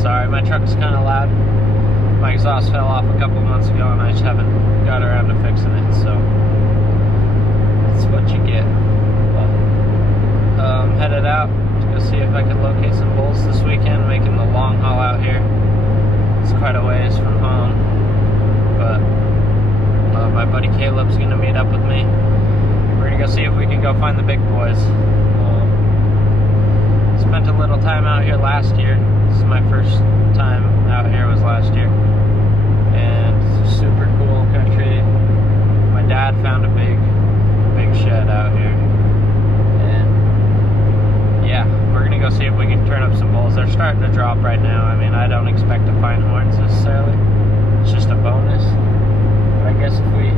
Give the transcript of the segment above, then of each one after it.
Sorry, my truck is kind of loud. My exhaust fell off a couple months ago and I just haven't got around to fixing it, so that's what you get. But I'm headed out to go see if I can locate some bulls this weekend, making the long haul out here. It's quite a ways from home, but my buddy Caleb's gonna meet up with me. We're gonna go see if we can go find the big boys. Spent a little time out here last year. This is my first time out here, was last year, and super cool country. My dad found a big shed out here, and yeah, we're gonna go see if we can turn up some bulls. They're starting to drop right now. I mean, I don't expect to find horns necessarily. It's just a bonus. But I guess if we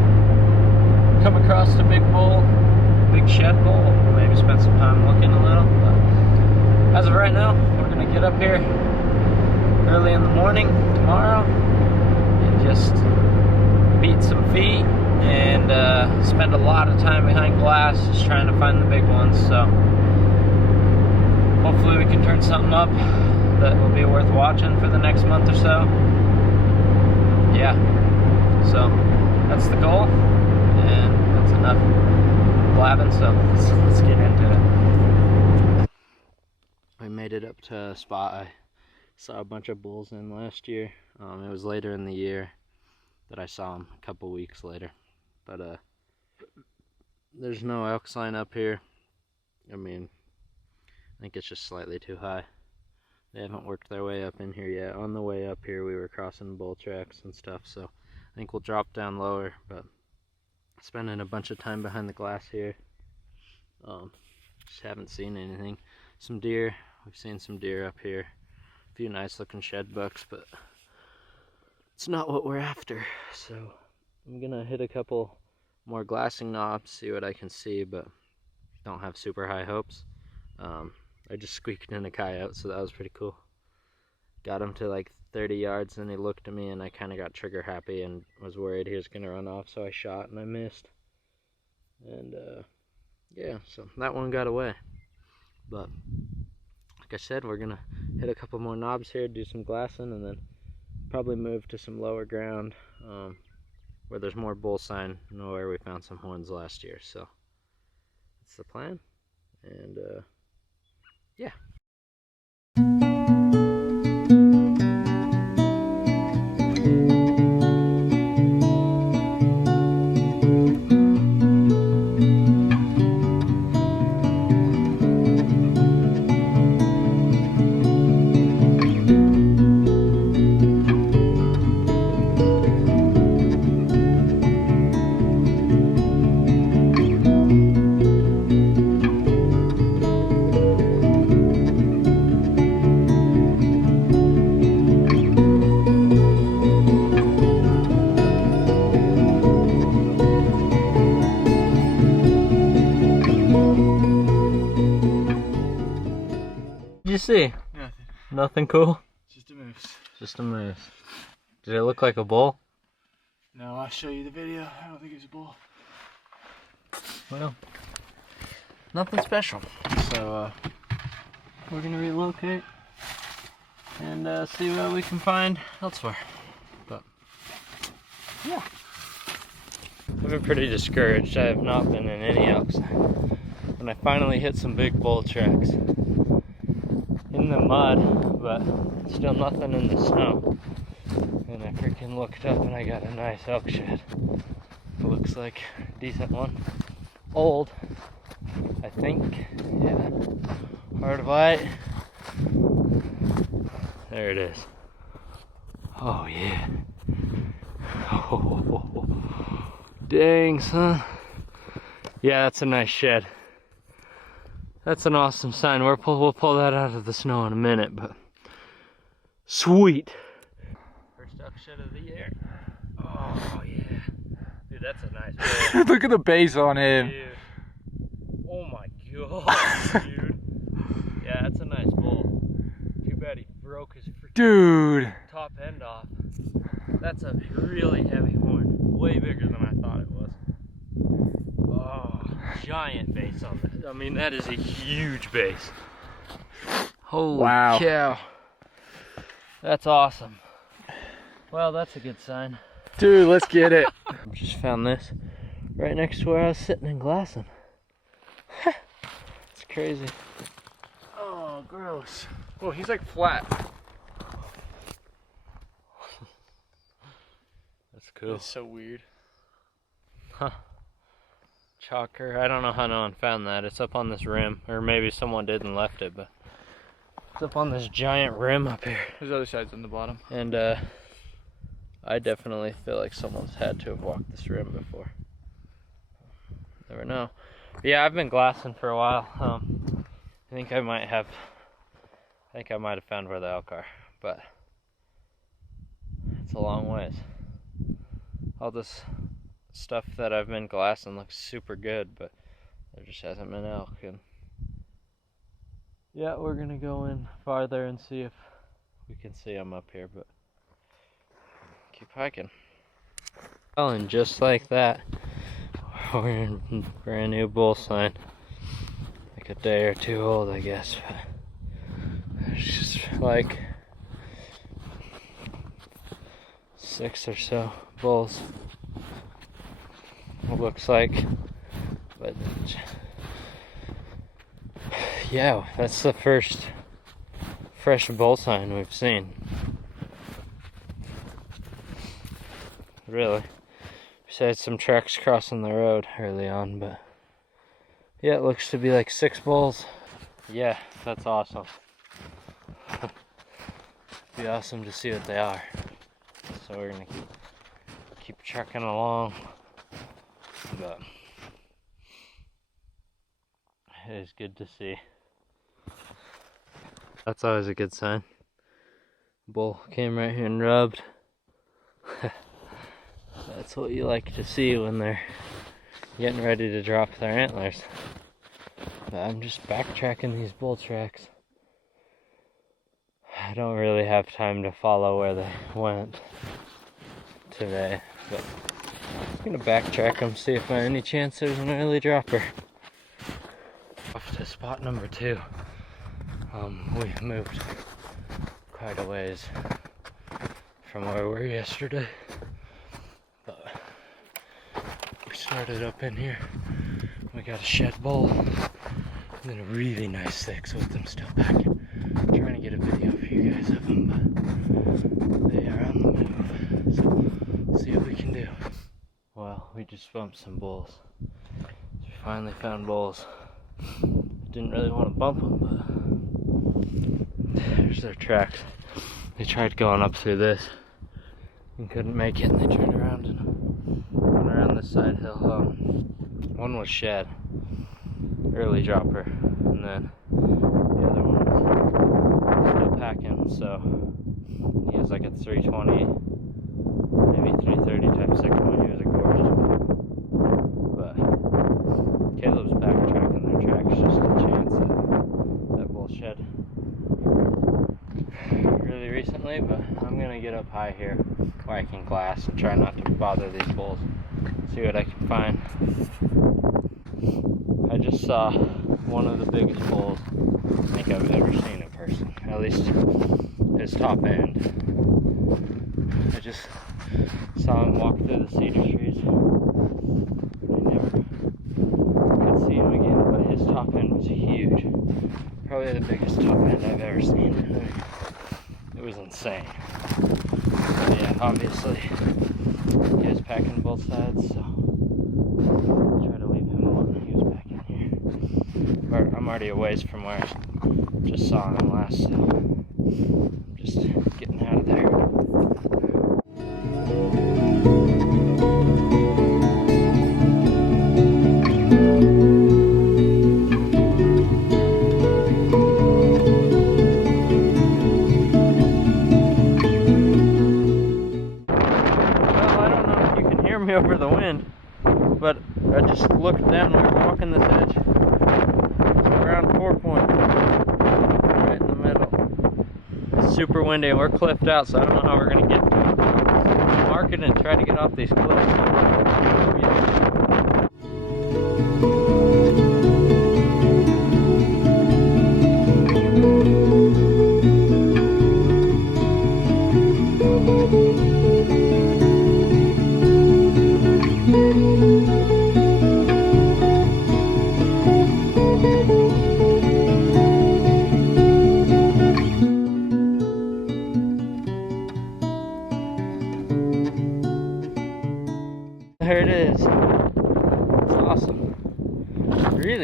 come across a big bull, big shed bull, we'll maybe spend some time looking a little. But as of right now, we're gonna get up here early in the morning tomorrow and just beat some feet and spend a lot of time behind glass just trying to find the big ones. So hopefully we can turn something up that will be worth watching for the next month or so. Yeah, so that's the goal, and that's enough blabbing, so let's get into it. We made it up to a spot I saw a bunch of bulls in last year. It was later in the year that I saw them, a couple weeks later. But there's no elk sign up here. I mean, I think it's just slightly too high. They haven't worked their way up in here yet. On the way up here we were crossing bull tracks and stuff, so I think we'll drop down lower, but spending a bunch of time behind the glass here. Just haven't seen anything. Some deer. We've seen some deer up here. A few nice looking shed bucks, but it's not what we're after. So I'm gonna hit a couple more glassing knobs, see what I can see, but don't have super high hopes. I just squeaked in a coyote, so that was pretty cool. Got him to like 30 yards, and he looked at me, and I kind of got trigger happy and was worried he was gonna run off, so I shot and I missed. And yeah, so that one got away. But like I said, we're gonna hit a couple more knobs here, do some glassing, and then probably move to some lower ground where there's more bull sign, where we found some horns last year. So that's the plan, and yeah. What did you see? Nothing. Nothing cool? Just a moose. Just a moose. Did it look like a bull? No, I'll show you the video. I don't think it's a bull. Well, nothing special. So we're gonna relocate and see what we can find elsewhere. But yeah, I've been pretty discouraged. I have not been in any elk sign, and I finally hit some big bull tracks in the mud, but still nothing in the snow. And I freaking looked up and I got a nice elk shed. It looks like a decent one. Old, I think. Yeah. Hard white. There it is. Oh yeah. Oh, dang, son. Yeah, that's a nice shed. That's an awesome sign. We'll pull that out of the snow in a minute, but sweet. First elk shed of the year. Oh yeah. Dude, that's a nice bull. Look at the base on him. Dude. Oh my god, dude. Yeah, that's a nice bull. Too bad he broke his freaking Dude. top end off. That's a really heavy horn. Way bigger than I thought it was. Oh, giant base on that. I mean, that is a huge base. Holy Wow. cow. That's awesome. Well, that's a good sign. Dude, let's get it. Just found this right next to where I was sitting and glassing. It's crazy. Oh, gross. Whoa, he's like flat. That's cool. That's so weird. Huh. Chalker. I don't know how no one found that. It's up on this rim. Or maybe someone did and left it, but it's up on this giant rim up here. There's other sides on the bottom. And I definitely feel like someone's had to have walked this rim before. Never know. But yeah, I've been glassing for a while. I think I might have found where the elk are, but it's a long ways. All this stuff that I've been glassing looks super good, but there just hasn't been elk. And yeah, we're gonna go in farther and see if we can see them up here, but keep hiking. Well, and just like that, we're in a brand new bull sign. Like a day or two old, I guess. But there's just like 6 or so bulls. It looks like, but yeah, that's the first fresh bull sign we've seen. Really, besides some trucks crossing the road early on, but yeah, it looks to be like 6 bulls. Yeah, that's awesome. Be awesome to see what they are. So we're gonna keep trucking along, but it is good to see. That's always a good sign. Bull came right here and rubbed. That's what you like to see when they're getting ready to drop their antlers. But I'm just backtracking these bull tracks. I don't really have time to follow where they went today, but I'm gonna backtrack them, see if by any chance there's an early dropper. Off to spot number 2. We've moved quite a ways from where we were yesterday, but we started up in here. We got a shed bull and then a really nice 6 with them still packing. I'm trying to get a video for you guys of them, but they are on the move, so we'll see what we can do. Well, we just bumped some bulls. We finally found bulls. Didn't really want to bump them, but there's their tracks. They tried going up through this and couldn't make it, and they turned around and went around this side hill. One was shed, early dropper, and then the other one was still packing, so he has like a 320, maybe 330 type 6 point. He was a gorgeous bull. But Caleb's backtracking their tracks just a chance that bull shed really recently, but I'm gonna get up high here where I can glass and try not to bother these bulls. See what I can find. I just saw one of the biggest bulls I think I've ever seen in person, at least his top end. I just saw him walk through the cedar trees. I never could see him again, but his top end was huge. Probably the biggest top end I've ever seen. I mean, it was insane. But yeah, obviously he was packing both sides, so I'll try to leave him alone. He was back in here. I'm already a ways from where I just saw him last, so I'm just getting out of there. Over the wind, but I just looked down. We were walking this edge. It's around 4 point, right in the middle. It's super windy. We're cliffed out, so I don't know how we're gonna get to it. Mark it and try to get off these cliffs.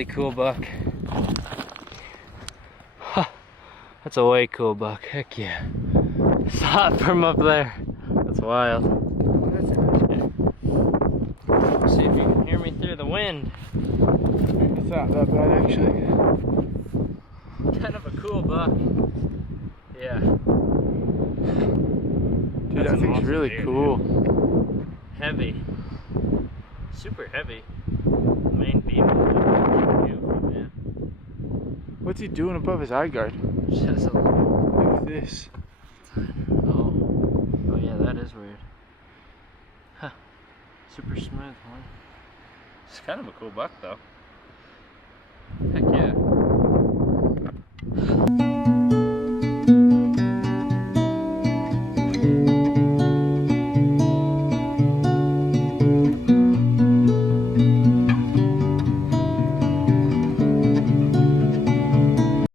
really cool buck. Huh, that's a way cool buck. Heck yeah. Saw it from up there. That's wild. That's See if you can hear me through the wind. It's not that bad actually. Kind of a cool buck. Yeah. Dude, That's that an thing's awesome really deer, cool. Heavy. Super heavy. Main beam. Man. What's he doing above his eye guard? Just a Look at this. Oh. Oh yeah, that is weird. Huh. Super smooth, huh? It's kind of a cool buck though. Heck yeah.